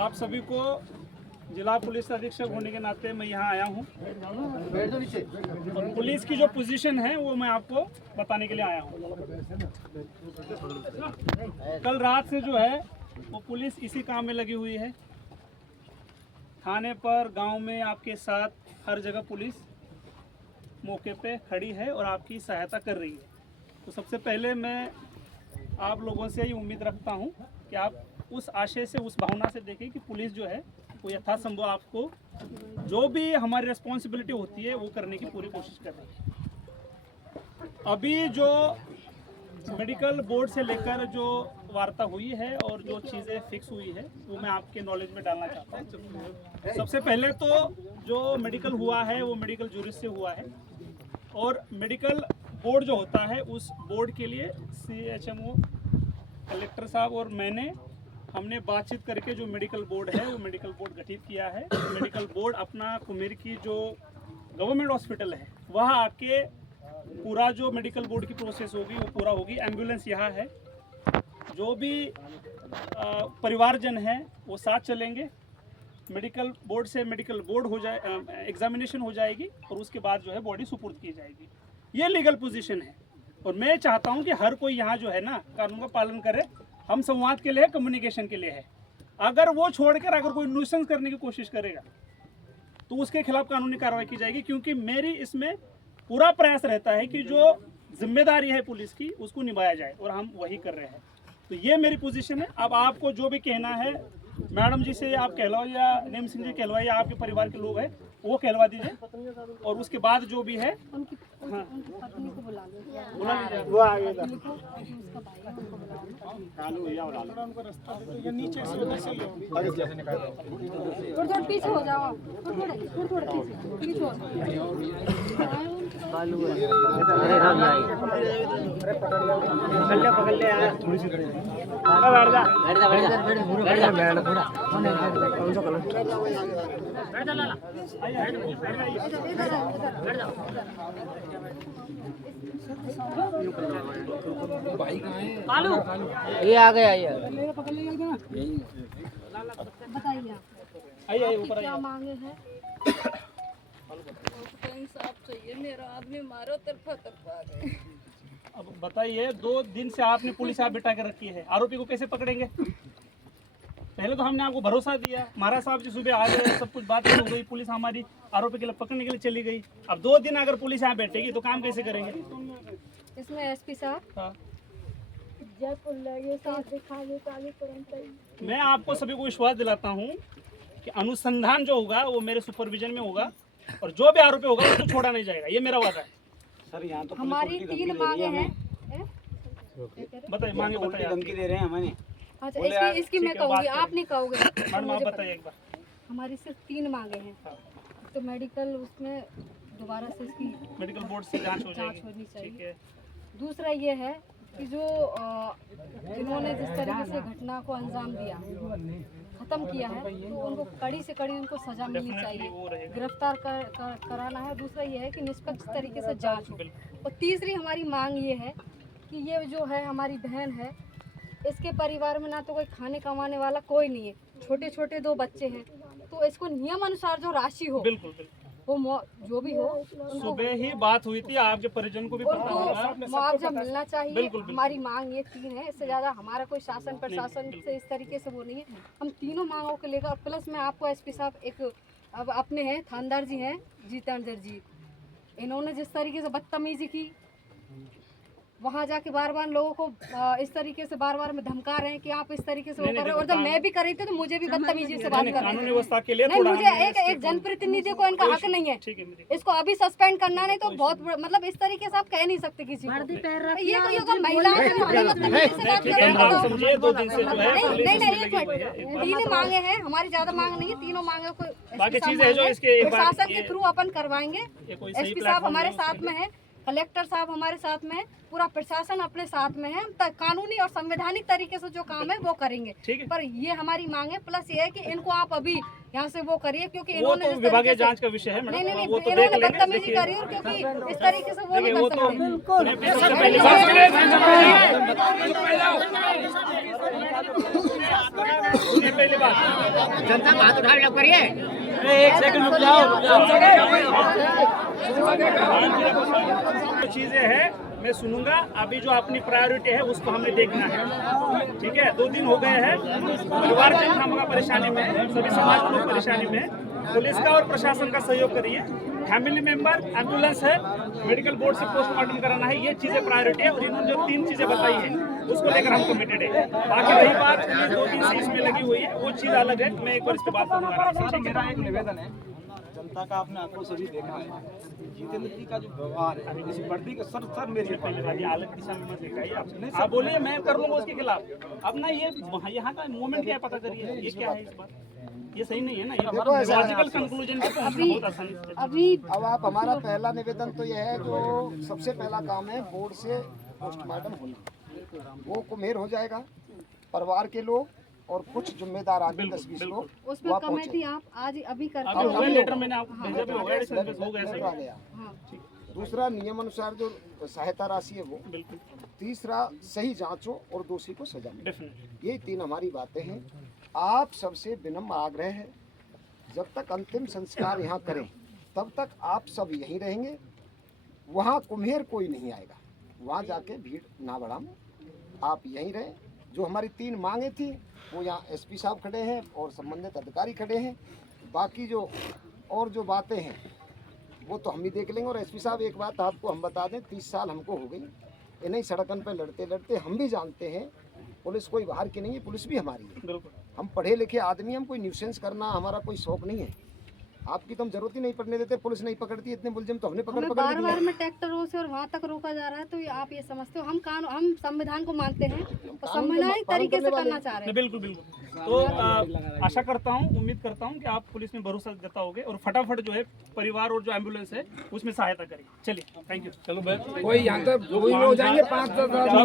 आप सभी को जिला पुलिस अधीक्षक होने के नाते मैं यहाँ आया हूँ और पुलिस की जो पोजीशन है वो मैं आपको बताने के लिए आया हूँ। कल रात से जो है वो पुलिस इसी काम में लगी हुई है। थाने पर, गांव में आपके साथ हर जगह पुलिस मौके पे खड़ी है और आपकी सहायता कर रही है। तो सबसे पहले मैं आप लोगों से ये उम्मीद रखता हूँ कि आप उस आशय से, उस भावना से देखें कि पुलिस जो है वो यथासंभव आपको जो भी हमारी रिस्पॉन्सिबिलिटी होती है वो करने की पूरी कोशिश कर रही है। अभी जो मेडिकल बोर्ड से लेकर जो वार्ता हुई है और जो चीज़ें फिक्स हुई है वो मैं आपके नॉलेज में डालना चाहता हूँ। सबसे पहले तो जो मेडिकल हुआ है वो मेडिकल जूरिस्ट से हुआ है और मेडिकल बोर्ड जो होता है उस बोर्ड के लिए CHMO कलेक्टर साहब और हमने बातचीत करके जो मेडिकल बोर्ड है वो मेडिकल बोर्ड गठित किया है। मेडिकल बोर्ड अपना कुमेर की जो गवर्नमेंट हॉस्पिटल है वहाँ आके पूरा जो मेडिकल बोर्ड की प्रोसेस होगी वो पूरा होगी। एम्बुलेंस यहाँ है, जो भी परिवारजन है वो साथ चलेंगे। मेडिकल बोर्ड से मेडिकल बोर्ड हो जाए, एग्जामिनेशन हो जाएगी और उसके बाद जो है बॉडी सुपुर्द की जाएगी। ये लीगल पोजीशन है और मैं चाहता हूँ कि हर कोई यहाँ जो है ना कानून का पालन करे। हम संवाद के लिए, कम्युनिकेशन के लिए है। अगर वो छोड़कर अगर कोई न्यूसेंस करने की कोशिश करेगा तो उसके खिलाफ कानूनी कार्रवाई की जाएगी, क्योंकि मेरी इसमें पूरा प्रयास रहता है कि जो जिम्मेदारी है पुलिस की उसको निभाया जाए और हम वही कर रहे हैं। तो ये मेरी पोजीशन है। अब आपको जो भी कहना है मैडम जी से आप कहलवाओ या नेम सिंह जी कहलवाइए, आपके परिवार के लोग हैं वो कहलवा दीजिए और उसके बाद जो भी है उनकी पत्नी को बुला लीजिए। वो आगे थोड़ा पीछे हो जाओ, थोड़ा पीछे हो पकड़ ले यार, थोड़ी सी ये आ गया ये। बताइए आप क्या मांगे हैं? इंसाफ चाहिए, मेरा आदमी मारो तरफा गए। अब बताइए, 2 दिन से आपने पुलिस आप बिठा के रखी है, आरोपी को कैसे पकड़ेंगे? पहले तो हमने आपको भरोसा दिया, महाराज साहब जी सुबह आ गए, सब कुछ बात हो गई, पुलिस हमारी आरोपी के लिए पकड़ने के लिए चली गई। अब 2 दिन अगर पुलिस यहाँ बैठेगी तो काम कैसे करेंगे? इसमें SP साहब हाँ। तो मैं आपको सभी को विश्वास दिलाता हूँ कि अनुसंधान जो होगा वो मेरे सुपरविजन में होगा और जो भी आरोपी होगा उसको छोड़ा नहीं जाएगा, ये मेरा वादा है। सर यहाँ तो हमारी 3 मांगे हैं। बताइए, मांगे बताइए। धमकी दे रहे हैं हमें। अच्छा, इसकी मैं कहूँगी, आप नहीं कहोगे। मैडम आप बताइए एक बार। हमारी सिर्फ 3 मांगे हैं। तो मेडिकल उसमें दोबारा से इसकी मेडिकल बोर्ड से जांच होनी ठीक चाहिए। है। दूसरा ये है कि जो जिन्होंने जिस तरीके से घटना को अंजाम दिया, खत्म किया है, तो उनको कड़ी से कड़ी उनको सजा मिलनी चाहिए, गिरफ्तार कराना है। दूसरा ये है कि निष्पक्ष तरीके से जांच हो। और तीसरी हमारी मांग ये है कि ये जो है हमारी बहन है, इसके परिवार में ना तो कोई खाने कमाने वाला कोई नहीं है, छोटे छोटे 2 बच्चे हैं, तो इसको नियम अनुसार जो राशि हो, बिल्कुल वो जो भी हो, सुबह ही बात हुई थी, आपके परिजन को भी पता होगा, मुआवजा मिलना चाहिए। बिल्कुल। हमारी मांग ये 3 है, इससे ज्यादा हमारा कोई शासन प्रशासन से इस तरीके से वो नहीं है। हम तीनों मांगों को लेकर, प्लस में आपको SP साहब एक अब अपने हैं थानेदार जी हैं जितेंद्र जी, इन्होंने जिस तरीके से बदतमीजी की, वहाँ जाके बार लोगों को इस तरीके से बार में धमका रहे हैं कि आप इस तरीके से वो कर रहे हैं। और जब मैं भी कर रही थी तो मुझे भी बदतमीजी से बात कर रहे कानून व्यवस्था के लिए नहीं, मुझे एक जनप्रतिनिधि को इनका हक नहीं है। इसको अभी सस्पेंड करना, नहीं तो बहुत मतलब इस तरीके से आप कह नहीं सकते किसी को। ये तो महिला तीन मांगे हैं, हमारी ज्यादा मांग नहीं है, तीनों मांगे को प्रशासन के थ्रू अपन करवाएंगे। SP साहब हमारे साथ में है, कलेक्टर साहब हमारे साथ में है, पूरा प्रशासन अपने साथ में है। हम कानूनी और संवैधानिक तरीके से जो काम है वो करेंगे। ठीक है। पर ये हमारी मांग है, प्लस ये है कि इनको आप अभी यहाँ से वो करिए, क्योंकि वो इन्होंने तो जिस विभागीय तरीके से- जांच का विषय है नहीं मैडम, नहीं वो तो इन्होंने देख लेंगे। बदतमीजी देखिए, करी, और क्योंकि इस तरीके से वो नहीं देखिए, वो कर तो सकते। सबसे पहली बात जनता का हाथ उठा लो करिए। एक सेकंड रुक जाओ। जो चीजें हैं मैं सुनूंगा। अभी जो अपनी प्रायोरिटी है उसको हमें देखना है। ठीक है, 2 दिन हो गए हैं, परिवार जन खामगा परेशानी में है, सभी समाज के लोग परेशानी में है। पुलिस का और प्रशासन का सहयोग करिए। फैमिली मेंबर, एम्बुलेंस है, मेडिकल बोर्ड से पोस्टमार्टम कराना है, ये चीजें प्रायोरिटी है। और इन्होंने जो 3 चीजें बताई है उसको लेकर हम कमिटेड है। बाकी रही बात 2 दिन से इसमें लगी हुई है, वो चीज अलग है। मैं एक बार इस पे बात करूंगा। मेरा एक निवेदन है, जनता का आपने आंखों से भी देखा है जितेंद्र जी का जो व्यवहार है, इस वर्दी के सर मेरी पहले बात, ये अलग दिशा में मत दिखाइए। आप बोलिए, मैं कर लूंगा उसके खिलाफ। अब ना ये यहाँ का मूवमेंट क्या है पता करिए, ये क्या है इस बार, ये सही नहीं है ना। ये लॉजिकल कंक्लूजन पे पहुंचना बहुत आसानी से। अभी अब आप हमारा पहला निवेदन तो यह है, जो सबसे पहला काम है बोर्ड से पोस्टमार्टम होना, वो कुम्हेर हो जाएगा। परिवार के लोग और कुछ जिम्मेदार आदमी 10-20 लोग उसमें वहाँ कमेटी आप आज अभी करते अभी हो। हो गया, लेटर मैंने आपको भेजा भी हो गया, एडिशन पे हो गया पहुँचा सही। गया। हाँ। दूसरा, नियम अनुसार जो सहायता राशि है वो। बिल्कुल, तीसरा, सही जांचो और दोषी को सजा मिले। डेफिनेटली। ये 3 हमारी बातें हैं। आप सबसे विनम्र आग्रह है, जब तक अंतिम संस्कार यहाँ करें तब तक आप सब यहीं रहेंगे। वहाँ कुम्हेर कोई नहीं आएगा, वहाँ जाके भीड़ ना बढ़ाएं, आप यहीं रहें। जो हमारी 3 मांगे थी वो यहाँ एसपी साहब खड़े हैं और संबंधित अधिकारी खड़े हैं। बाकी जो और जो बातें हैं वो तो हम भी देख लेंगे। और एसपी साहब, एक बात आपको हम बता दें, 30 साल हमको हो गई इन्हीं सड़कन पे लड़ते लड़ते। हम भी जानते हैं पुलिस कोई बाहर की नहीं है, पुलिस भी हमारी है। बिल्कुल, हम पढ़े लिखे आदमी, हम कोई न्यूसेंस करना हमारा कोई शौक नहीं है। आपकी तो हम जरूरत ही नहीं पड़ने देते, पुलिस नहीं पकड़ती, इतने मुलजिम तो हमने हमें पकड़ बार के बार दिए। में ट्रैक्टरों से और वहाँ तक रोका जा रहा है, तो ये आप ये समझते हो हम संविधान को मानते हैं और संवैधानिक तरीके से करना चाह रहे हैं। बिल्कुल बिल्कुल। तो आशा करता हूँ, उम्मीद करता हूँ कि आप पुलिस में भरोसा जताओगे और फटाफट जो है परिवार और जो एम्बुलेंस है उसमें सहायता करेंगे। चलिए, थैंक यू। चलो कोई यहाँ तक हो जाएंगे 5-10